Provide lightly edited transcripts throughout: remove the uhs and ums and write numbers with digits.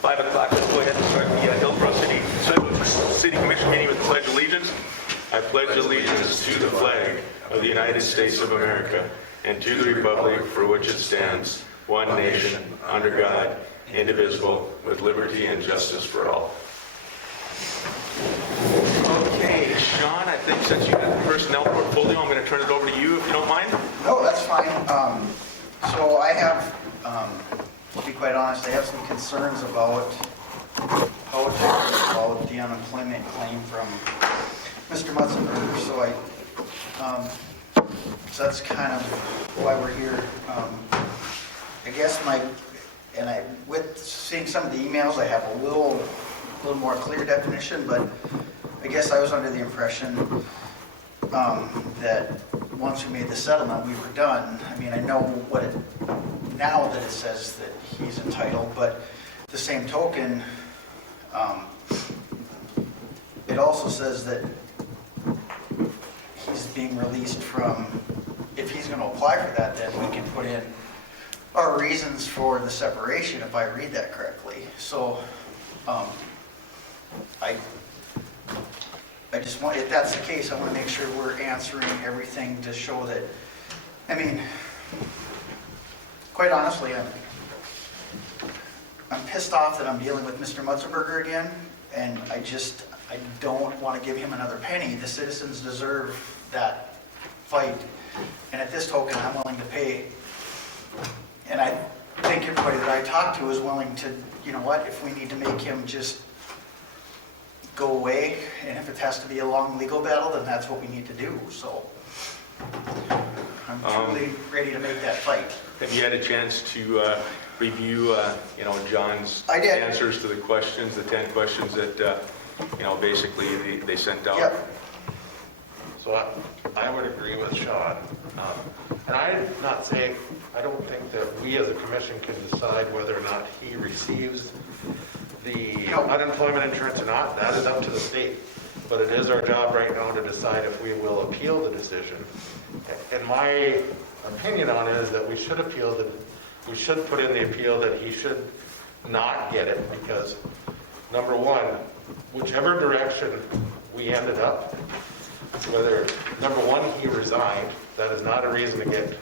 5 o'clock. Let's go ahead and start the Hillsborough City Commission meeting with the Pledge of Allegiance. I pledge allegiance to the flag of the United States of America and to the republic for which it stands, one nation, under God, indivisible, with liberty and justice for all. Okay, Sean, I think since you have the personnel portfolio, I'm going to turn it over to you, if you don't mind. No, that's fine. So I have, to be quite honest, I have some concerns about how to go about the unemployment claim from Mr. Mutzenberger. So that's kind of why we're here. I guess with seeing some of the emails, I have a little more clear definition, but I guess I was under the impression that once we made the settlement, we were done. I mean, I know now that it says that he's entitled, but the same token, it also says that he's being released from, if he's going to apply for that, then we can put in our reasons for the separation, if I read that correctly. So, I just want, if that's the case, I want to make sure we're answering everything to show that, I mean, quite honestly, I'm pissed off that I'm dealing with Mr. Mutzenberger again, and I don't want to give him another penny. The citizens deserve that fight, and at this token, I'm willing to pay. And I think everybody that I talk to is willing to, you know what, if we need to make him just go away, and if it has to be a long legal battle, then that's what we need to do. So I'm truly ready to make that fight. Have you had a chance to review, John's did. answers to the questions, the 10 questions that, basically they sent out? Yep. So I would agree with Sean. And I'm not saying, I don't think that we as a commission can decide whether or not he receives the unemployment insurance or not. That is up to the state. But it is our job right now to decide if we will appeal the decision. And my opinion on it is that we should appeal we should put in the appeal that he should not get it, because number one, whichever direction we ended up, whether number one he resigned, that is not a reason to get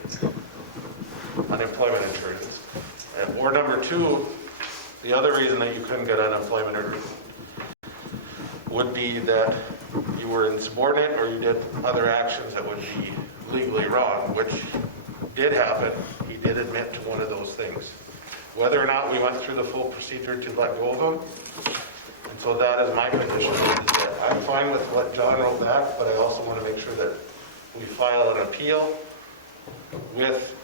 unemployment insurance, or number two, the other reason that you couldn't get unemployment insurance would be that you were insubordinate or you did other actions that would be legally wrong, which did happen. He did admit to one of those things. Whether or not we went through the full procedure to let go of him, and so that is my position, is that I'm fine with what John wrote back, but I also want to make sure that we file an appeal with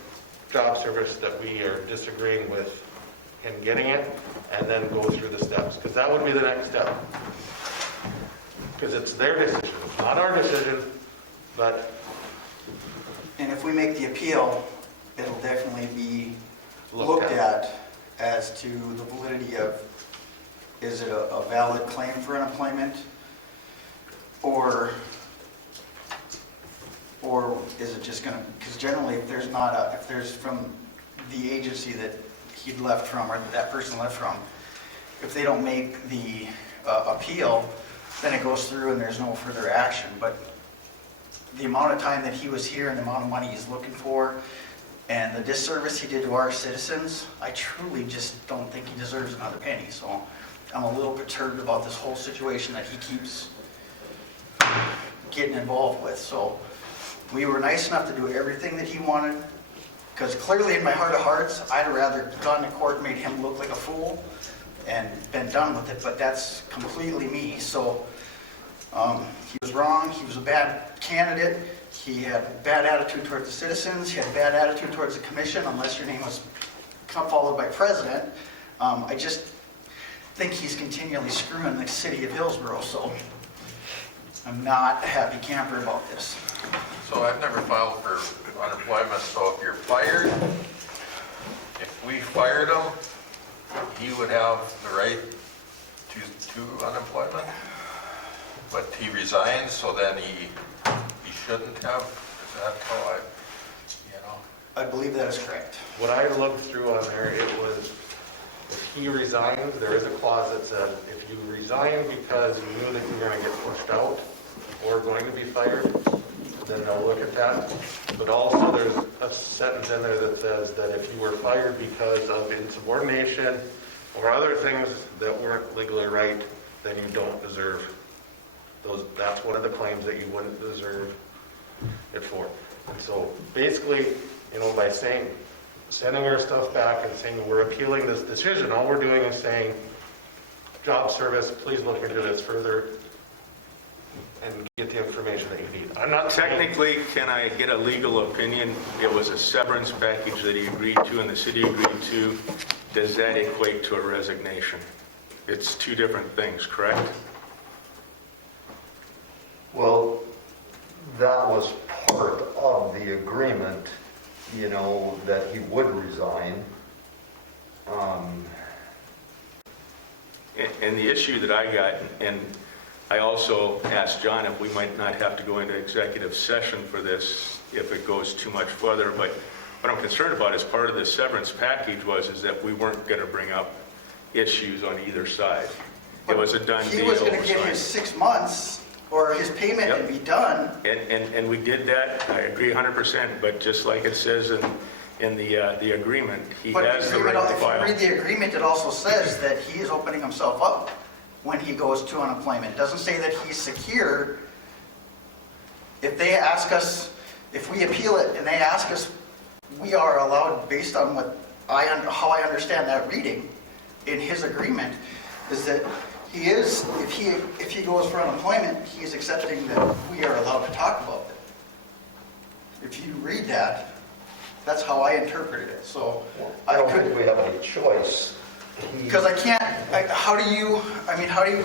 job service that we are disagreeing with him getting it, and then go through the steps, because that would be the next step. Because it's their decision, it's not our decision, but... And if we make the appeal, it'll definitely be looked at as to the validity of, is it a valid claim for unemployment, or is it just going to, because generally if there's from the agency that he'd left from, or that person left from, if they don't make the appeal, then it goes through and there's no further action. But the amount of time that he was here and the amount of money he's looking for and the disservice he did to our citizens, I truly just don't think he deserves another penny. So I'm a little perturbed about this whole situation that he keeps getting involved with. So we were nice enough to do everything that he wanted, because clearly in my heart of hearts, I'd have rather gone to court and made him look like a fool and been done with it, but that's completely me. So he was wrong, he was a bad candidate, he had a bad attitude towards the citizens, he had a bad attitude towards the commission, unless your name was followed by president. I just think he's continually screwing the city of Hillsborough, so I'm not a happy camper about this. So I've never filed for unemployment, so if you're fired, if we fired him, he would have the right to unemployment, but he resigned, so then he shouldn't have. Is that how I believe that is correct. What I looked through on there, it was, as he resigns, there is a clause that says if you resign because you knew that you were going to get pushed out or going to be fired, then they'll look at that. But also there's a sentence in there that says that if you were fired because of insubordination or other things that weren't legally right, then you don't deserve those. That's one of the claims that you wouldn't deserve it for. And so basically, you know, by saying, sending our stuff back and saying we're appealing this decision, all we're doing is saying, job service, please look into this further and get the information that you need. I'm not saying, Technically, can I get a legal opinion? It was a severance package that he agreed to and the city agreed to. Does that equate to a resignation? It's two different things, correct? Well, that was part of the agreement, you know, that he would resign. And the issue that I got, and I also asked John if we might not have to go into executive session for this if it goes too much further, but what I'm concerned about as part of this severance package is that we weren't going to bring up issues on either side. It was a done deal. He was going to get his 6 months or his payment and be done. And we did that, I agree 100%, but just like it says in the agreement, he But has the the right agreement, to if you file. read the agreement, it also says that he is opening himself up when he goes to unemployment. It doesn't say that he's secure. If they ask us, if we appeal it and they ask us, we are allowed, based on how I understand that reading in his agreement, is that he is, if he goes for unemployment, he is accepting that we are allowed to talk about it. If you read that, that's how I interpreted it. So I don't think we have any choice. because I can't, how do you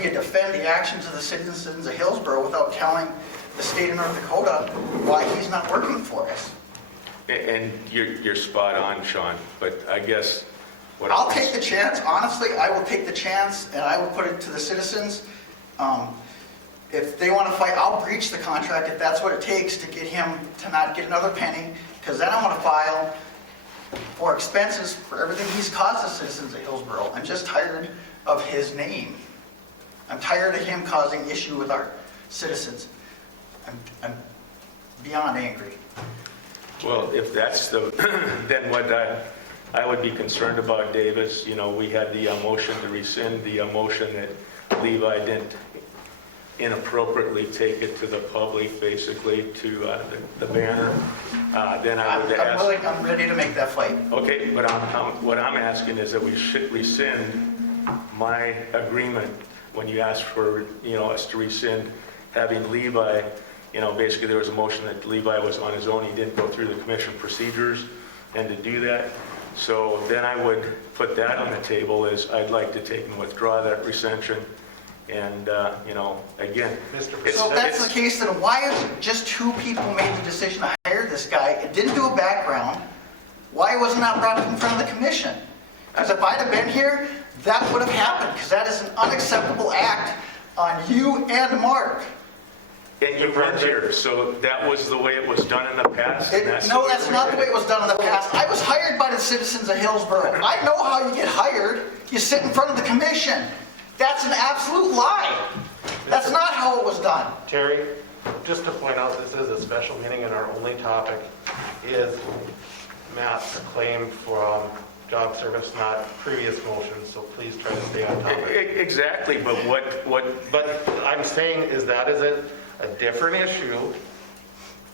defend the actions of the citizens of Hillsborough without telling the state of North Dakota why he's not working for us? And you're spot on, Sean, but I guess what I'll take the chance, honestly, I will take the chance and I will put it to the citizens. If they want to fight, I'll breach the contract if that's what it takes to get him to not get another penny, because then I'm going to file for expenses for everything he's caused the citizens of Hillsborough. I'm just tired of his name. I'm tired of him causing issue with our citizens. I'm beyond angry. Well, if that's then what I would be concerned about, Dave, is, you know, we had the motion to rescind the motion that Levi didn't inappropriately take it to the public, basically, to the banner. Then I would ask... I'm ready to make that fight. Okay, but what I'm asking is that we should rescind my agreement when you asked for, you know, us to rescind having Levi, you know, basically there was a motion that Levi was on his own. He didn't go through the commission procedures and to do that. So then I would put that on the table as I'd like to take and withdraw that rescission. And, you know, again, Mr. So if that's the case, then why is it just 2 people made the decision to hire this guy? It didn't do a background. Why wasn't that brought in front of the commission? Because if I'd have been here, that would have happened, because that is an unacceptable act on you and Mark. and you weren't here, so that was the way it was done in the past? and No, that's not the way it was done in the past. I was hired by the citizens of Hillsborough. I know how you get hired. You sit in front of the commission. That's an absolute lie. That's not how it was done. Terry, just to point out, this is a special meeting and our only topic is Matt's claim from job service, not previous motions, so please try to stay on topic. Exactly, but But I'm saying is that is a different issue.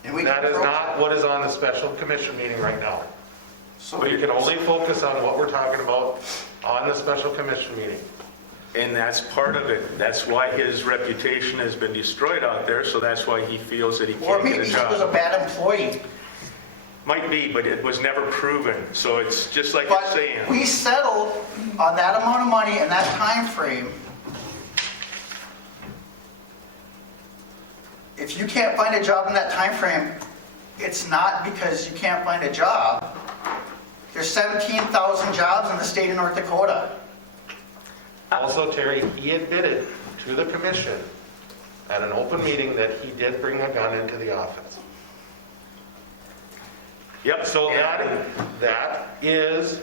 And we That can is approach not what is on the special commission meeting right now. So But you can only focus on what we're talking about on the special commission meeting. And that's part of it. That's why his reputation has been destroyed out there, so that's why he feels that he Or can't get maybe a he was a job. bad employee. Might be, but it was never proven. So it's just like But you're saying. we settled on that amount of money and that time frame. If you can't find a job in that time frame, it's not because you can't find a job. There's 17,000 jobs in the state of North Dakota. Also, Terry, he admitted to the commission at an open meeting that he did bring a gun into the office. Yep. So and- that is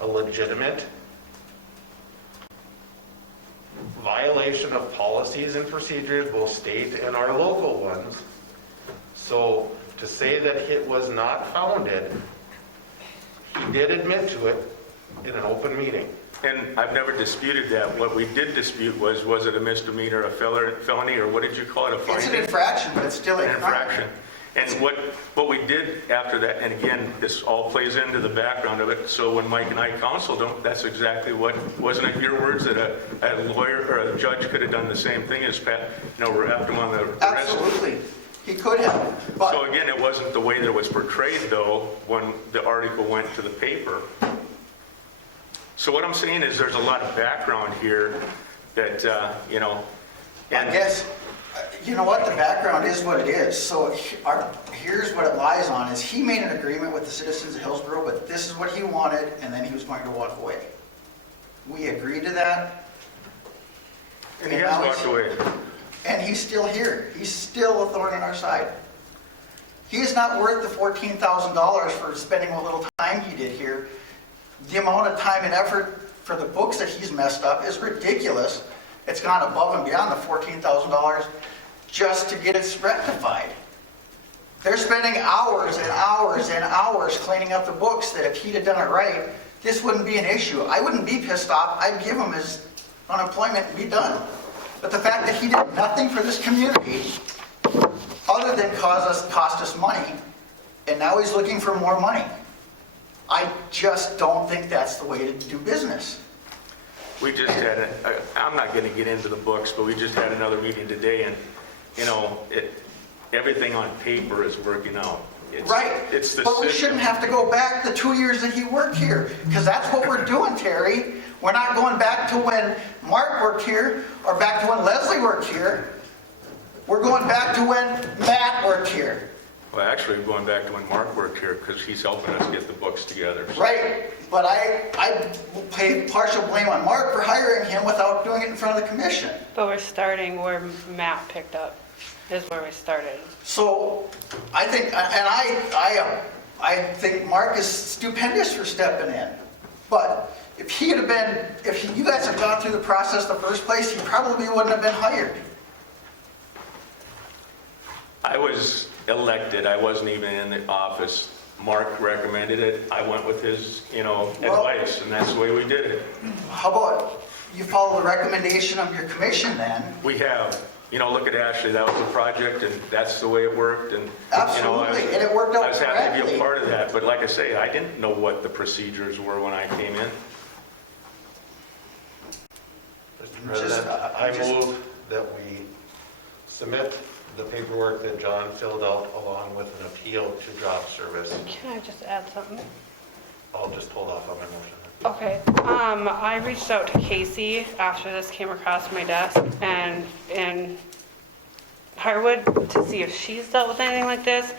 a legitimate violation of policies and procedures, both state and our local ones. So to say that it was not founded, he did admit to it in an open meeting. And I've never disputed that. What we did dispute was it a misdemeanor, a felony, or what did you call it, a It's an finding? infraction, but it's still a An crime. infraction. And what we did after that, and again, this all plays into the background of it, so when Mike and I counseled him, that's exactly what, wasn't it your words that a lawyer or a judge could have done the same thing as Pat, wrapped him on the wrist? Absolutely. He could have, but. So again, it wasn't the way that it was portrayed though, when the article went to the paper. So what I'm saying is there's a lot of background here that, I and guess, you know what, the background is what it is. So here's what it lies on, is he made an agreement with the citizens of Hillsborough, but this is what he wanted, and then he was going to walk away. We agreed to that. and he and has now walked away. And he's still here. He's still a thorn in our side. He is not worth the $14,000 for spending what little time he did here. The amount of time and effort for the books that he's messed up is ridiculous. It's gone above and beyond the $14,000 just to get it rectified. They're spending hours and hours and hours cleaning up the books that if he'd have done it right, this wouldn't be an issue. I wouldn't be pissed off. I'd give him his unemployment and be done. But the fact that he did nothing for this community other than cost us money, and now he's looking for more money. I just don't think that's the way to do business. We just had, I'm not going to get into the books, but we just had another meeting today, and, everything on paper is working out. Right. It's the But we system. shouldn't have to go back the 2 years that he worked here, because that's what we're doing, Terry. We're not going back to when Mark worked here, or back to when Leslie worked here. We're going back to when Matt worked here. Well, actually, we're going back to when Mark worked here, because he's helping us get the books together. Right, but I pay partial blame on Mark for hiring him without doing it in front of the commission. But we're starting where Matt picked up, is where we started. So I think, and I think Mark is stupendous for stepping in. But if you guys had gone through the process the first place, he probably wouldn't have been hired. I was elected, I wasn't even in the office. Mark recommended it, I went with his, advice, and that's the way we did it. How about you follow the recommendation of your commission then? We have, look at Ashley, that was a project, and that's the way it worked, and, Absolutely, and it worked out I was happy to be correctly. a part of that, but like I say, I didn't know what the procedures were when I came in. Mr. President, I move that we submit the paperwork that John filled out along with an appeal to job service. Can I just add something? I'll just hold off on my motion. Okay, I reached out to Casey after this came across my desk and in Harwood to see if she's dealt with anything like this.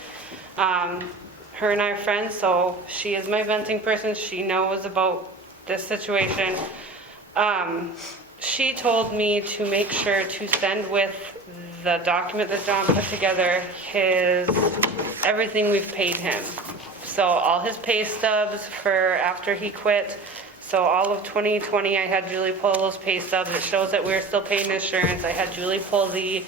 Her and I are friends, so she is my venting person. She knows about this situation. She told me to make sure to send with the document that John put together everything we've paid him. So all his pay stubs for after he quit. So all of 2020, I had Julie pull those pay stubs. It shows that we're still paying insurance. I had Julie pull his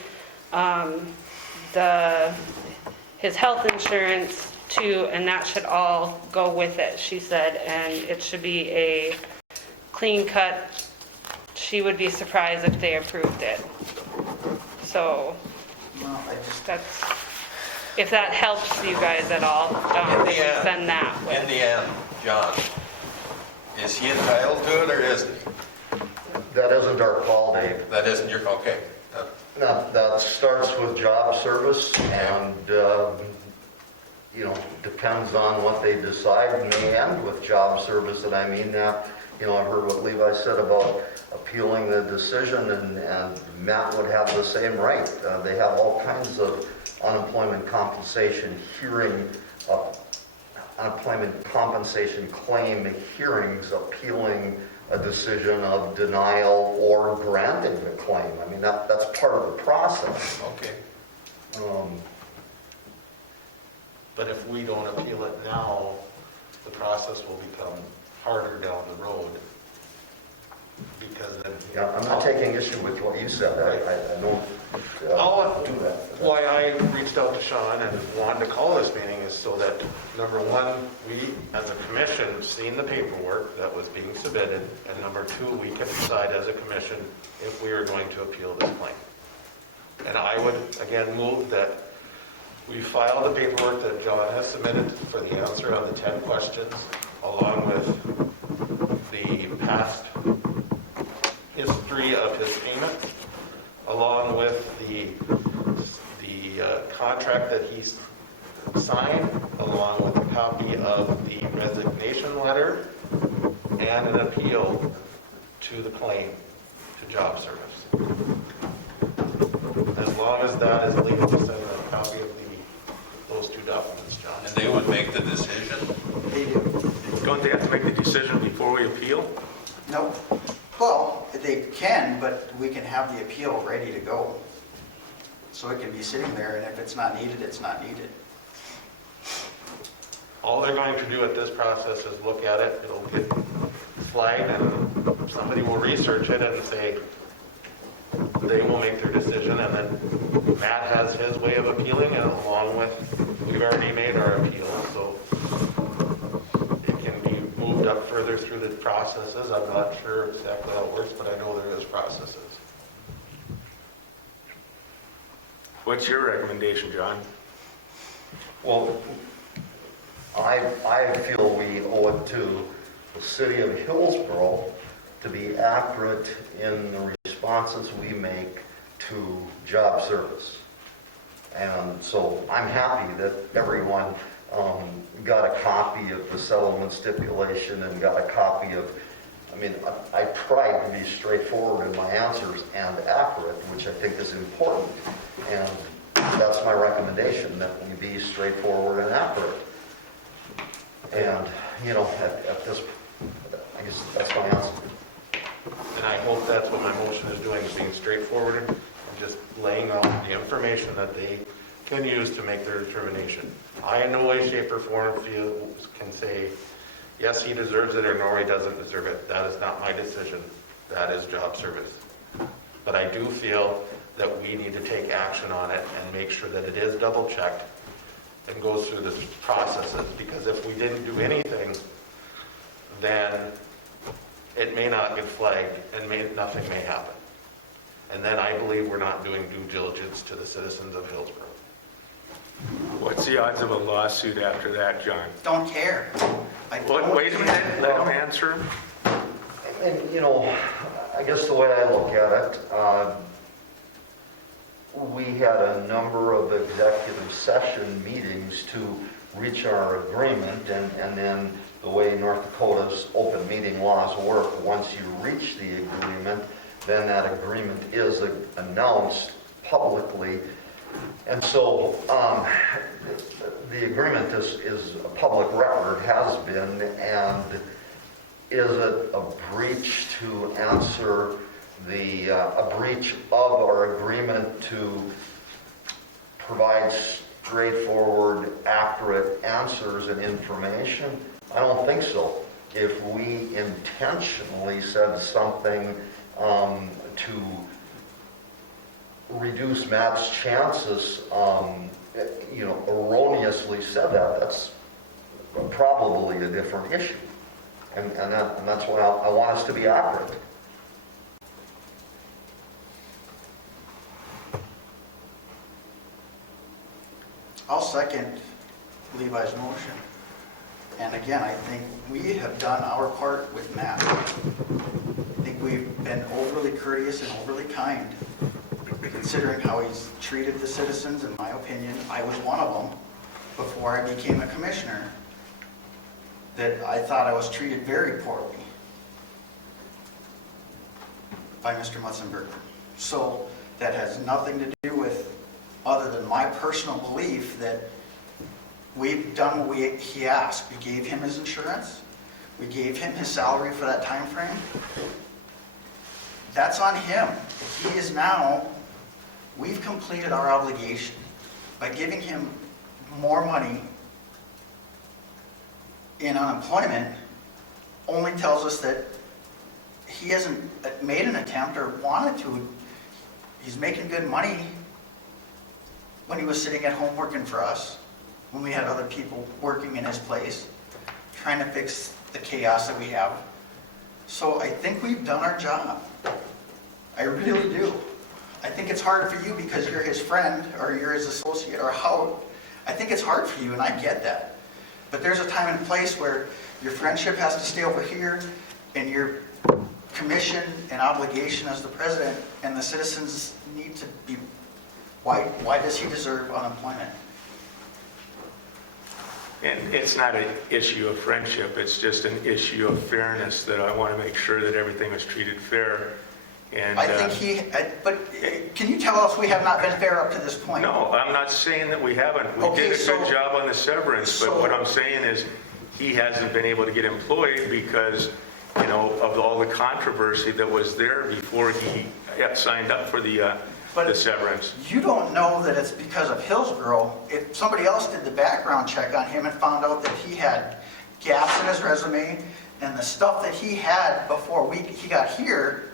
health insurance too, and that should all go with it, she said, and it should be a clean cut. She would be surprised if they approved it. So No, I just, that's, if that helps you guys at all, In the they end- can send that In with. the end, John, is he entitled to it or isn't he? That isn't our call, Dave. That isn't your, okay. That starts with job service and, depends on what they decide in the end with job service. And I mean, I heard what Levi said about appealing the decision and Matt would have the same right. They have all kinds of unemployment compensation unemployment compensation claim hearings appealing a decision of denial or granting the claim. I mean, that's part of the process. Okay. But if we don't appeal it now, the process will become harder down the road. Because then, Yeah, I'm not taking issue with what you said. I don't do that. Why I reached out to Sean and wanted to call this meeting is so that, number one, we as a commission seen the paperwork that was being submitted, and number two, we can decide as a commission if we are going to appeal this claim. And I would, again, move that we file the paperwork that John has submitted for the answer on the 10 questions, along with the past history of his payment, along with the contract that he signed, along with a copy of the resignation letter, and an appeal to the claim to job service. As long as that is legal, to send a copy of those two documents, John. And they would make the decision? They do. Don't they have to make the decision before we appeal? No. Well, they can, but we can have the appeal ready to go. So it can be sitting there, and if it's not needed, it's not needed. All they're going to do at this process is look at it, it'll get flagged, and somebody will research it and say, they will make their decision, and then Matt has his way of appealing, and along with, we've already made our appeal, so it can be moved up further through the processes. I'm not sure exactly how it works, but I know there is processes. What's your recommendation, John? Well, I feel we owe it to the city of Hillsborough to be accurate in the responses we make to job service. And so I'm happy that everyone got a copy of the settlement stipulation and got a copy of, I tried to be straightforward in my answers and accurate, which I think is important. And that's my recommendation, that we be straightforward and accurate. And, at this, I guess that's my answer. And I hope that's what my motion is doing, is being straightforward and just laying out the information that they can use to make their determination. I in no way, shape, or form can say, yes, he deserves it, or no, he doesn't deserve it. That is not my decision. That is job service. But I do feel that we need to take action on it and make sure that it is double checked and goes through the processes, because if we didn't do anything, then it may not get flagged and nothing may happen. And then I believe we're not doing due diligence to the citizens of Hillsborough. What's the odds of a lawsuit after that, John? Don't care. Wait a minute, let him answer. And, I guess the way I look at it, we had a number of executive session meetings to reach our agreement, and then the way North Dakota's open meeting laws work, once you reach the agreement, then that agreement is announced publicly. And so the agreement is a public record, has been, and is it a breach to answer a breach of our agreement to provide straightforward, accurate answers and information? I don't think so. If we intentionally said something to reduce Matt's chances, erroneously said that, that's probably a different issue. And that's why I want us to be accurate. I'll second Levi's motion. And again, I think we have done our part with Matt. I think we've been overly courteous and overly kind, considering how he's treated the citizens, in my opinion. I was one of them before I became a commissioner, that I thought I was treated very poorly by Mr. Mutzenberger. So that has nothing to do with, other than my personal belief that we've done what he asked. We gave him his insurance. We gave him his salary for that time frame. That's on him. He is now, we've completed our obligation by giving him more money in unemployment. Only tells us that he hasn't made an attempt or wanted to. He's making good money when he was sitting at home working for us, when we had other people working in his place, trying to fix the chaos that we have. So I think we've done our job. I really do. I think it's hard for you because you're his friend or you're his associate or how. I think it's hard for you, and I get that. But there's a time and place where your friendship has to stay over here and your commission and obligation as the president and the citizens need to be, why does he deserve unemployment? And it's not an issue of friendship, it's just an issue of fairness, that I want to make sure that everything is treated fair. And I think can you tell us we have not been fair up to this point? no, I'm not saying that we haven't. We Okay, did a so- good job on the severance, but what I'm saying is he hasn't been able to get employed because, of all the controversy that was there before he signed up for the severance. You don't know that it's because of Hillsborough. If somebody else did the background check on him and found out that he had gaps in his resume and the stuff that he had before he got here,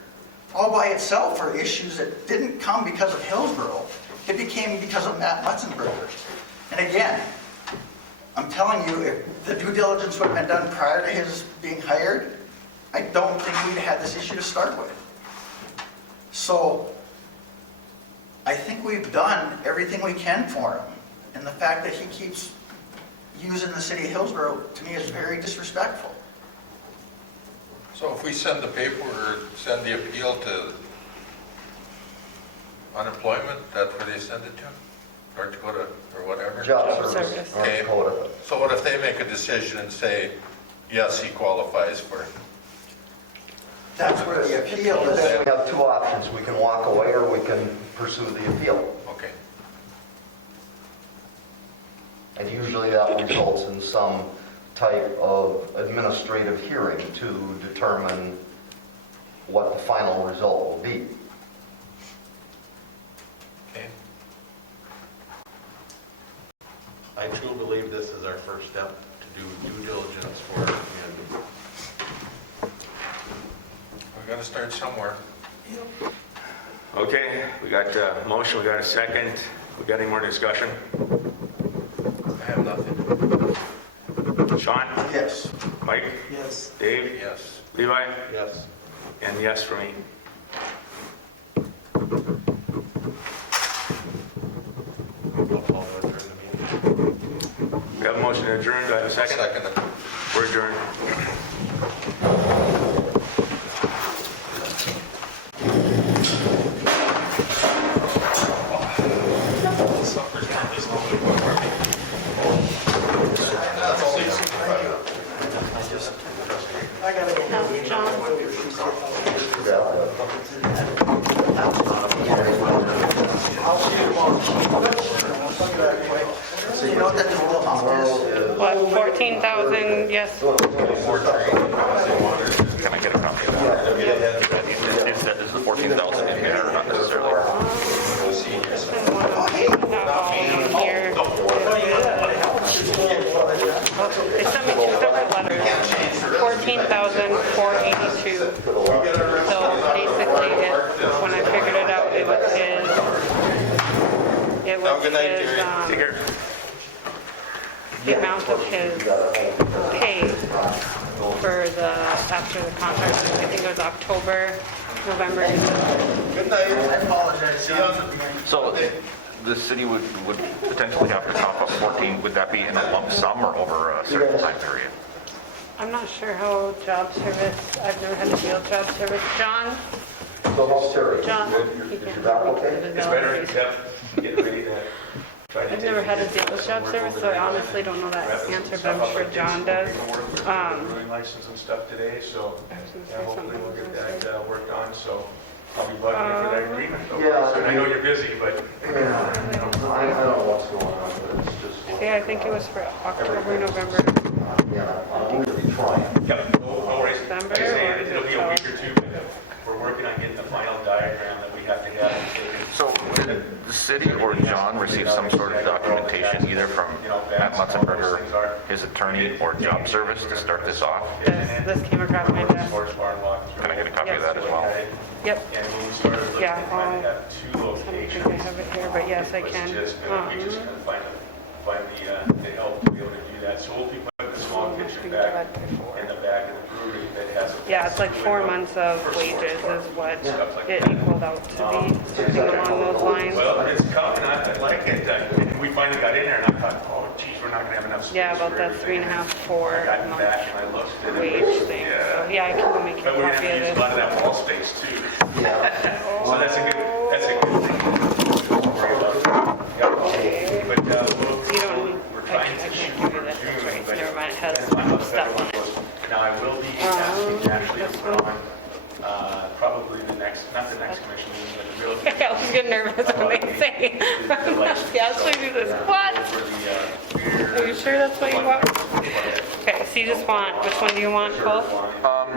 all by itself are issues that didn't come because of Hillsborough. It became because of Matt Mutzenberger. And again, I'm telling you, if the due diligence would have been done prior to his being hired, I don't think we'd have had this issue to start with. So I think we've done everything we can for him. And the fact that he keeps using the city of Hillsborough, to me, is very disrespectful. So if we send the paper or send the appeal to unemployment, that's where they send it to? North Dakota or whatever? Job service, Service. North Dakota. So what if they make a decision and say, yes, he qualifies for it? That's where the appeal is. Then we have two options. We can walk away or we can pursue the appeal. Okay. And usually that results in some type of administrative hearing to determine what the final result will be. Okay. I truly believe this is our first step to do due diligence for our community. We got to start somewhere. Okay, we got a motion, we got a second. We got any more discussion? I have nothing. Sean? Yes. Mike? Yes. Dave? Yes. Levi? Yes. And yes for me. I'll call to adjourn the meeting. We have a motion to adjourn, do I have a second? Second. We're adjourned. So you know what that total amount is? What, 14,000, yes. Can I get a copy of that? Is the 14,000 in there or not necessarily? Not all in here. They sent me two separate letters, 14,482. So basically, when I figured it out, it was his, Take care. the amount of his pay for after the contract, I think it was October, November, December. I apologize, John. So the city would potentially have to top up 14, would that be in a lump sum or over a certain time period? I'm not sure how job service, I've never had to deal with job service. John? So how's Terry? John? Is your back okay? It's better, yep. Get ready to try to I've never had to deal with job service, so I honestly don't know that answer, but I'm sure John does. Brewing license and stuff today, so yeah, hopefully we'll get that worked on, so I'll be bugging you for that agreement. though. Yeah. And I know you're busy, but Yeah, I don't know what's going on, but it's just. Yeah, I think it was for October, November, Yeah, I'm really trying. yep, no worries. December, Like I say, or it'll be a week or two, but we're working on getting the final diagram that we have to have. So Should the city or John receive some sort of documentation either from Matt Mutzenberger, his attorney, or Job Service to start this off? This came across my desk. Can I get a copy of that as well? Yep. And when we started looking, Yeah, we kind of have two I don't think locations. I have it here, but yes, I It's can. just, we just couldn't find the help to be able to do that. So we'll be putting a small kitchen back in the back of the brewery that has. Yeah, it's like 4 months of wages is what it equaled out to be, something along those lines. Well, it's coming, I like it. And we finally got in there and I thought, oh geez, we're not gonna have enough space. Yeah, about for that everything. 3.5, I 4 got month back and I looked at it. wage thing. So yeah, I can go make a But we're gonna copy have to use of a lot this. of that wall space too. Yeah. So that's a good thing. Don't worry about it. Yeah. But You don't need, we're I trying can't to give shoot you for this, that's June, right, but never mind, it has depends on how stuff on federal it. goes. Now, I will be asking Ashley to this put one. on, probably the next, not the next commission meeting, but the real. I always get nervous when they say, yeah, so do this, what? Are you sure that's what you want? Okay, so you just want, which one do you want, both?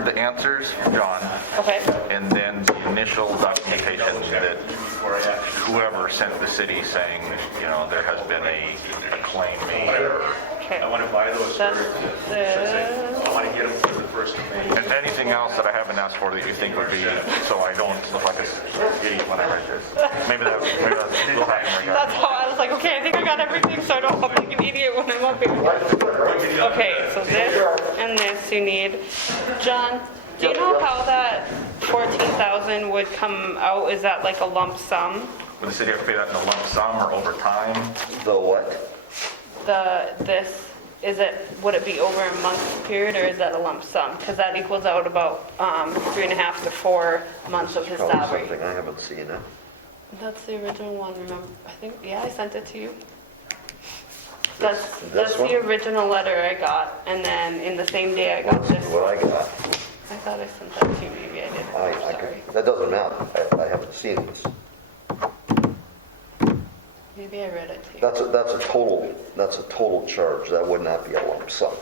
The answers, John, Okay, and then the initial documentation that whoever sent the city saying, you know, there has been a claim made. okay. I want to buy those That's for, this. I want to get them for the first of May. And anything else that I haven't asked for that you think would be, so I don't look like an idiot when I write this. Maybe that's will happen right now. That's how I was like, okay, I think I got everything, so I don't look like an idiot when I'm up here. Okay, so this and this you need. John, do you know how that 14,000 would come out? Is that like a lump sum? Would the city have to pay that in a lump sum or over time? The what? Is it, would it be over a month period or is that a lump sum? Because that equals out about 3.5 to 4 months of his Probably salary. something I haven't seen it. That's the original one, remember? I think, yeah, I sent it to you. That's This one? the original letter I got, and then in the same day I got Let's this. see what I got. I thought I sent that to you, maybe I didn't. I Sorry. could, that doesn't matter. I haven't seen this. Maybe I read it to you. That's a total charge. That would not be a lump sum.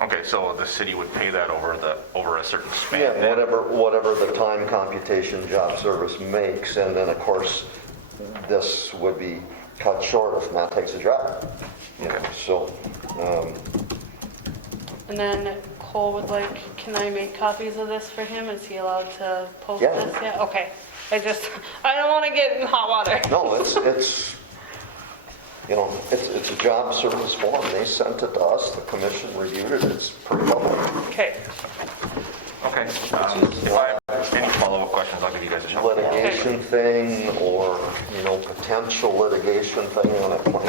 Okay, so the city would pay that over a certain span? Yeah, then? whatever the time computation job service makes, and then of course, this would be cut short if Matt takes a job. You know, so, And then Cole would like, can I make copies of this for him? Is he allowed to post Yeah. this? Yeah, okay. I don't want to get in hot water. no, it's, you know, it's a job service form. They sent it to us, the commission reviewed it, it's pretty public. Okay, Okay, if I have any follow-up questions, I'll give you guys a shout. Litigation thing, or, you know, potential litigation thing on a claim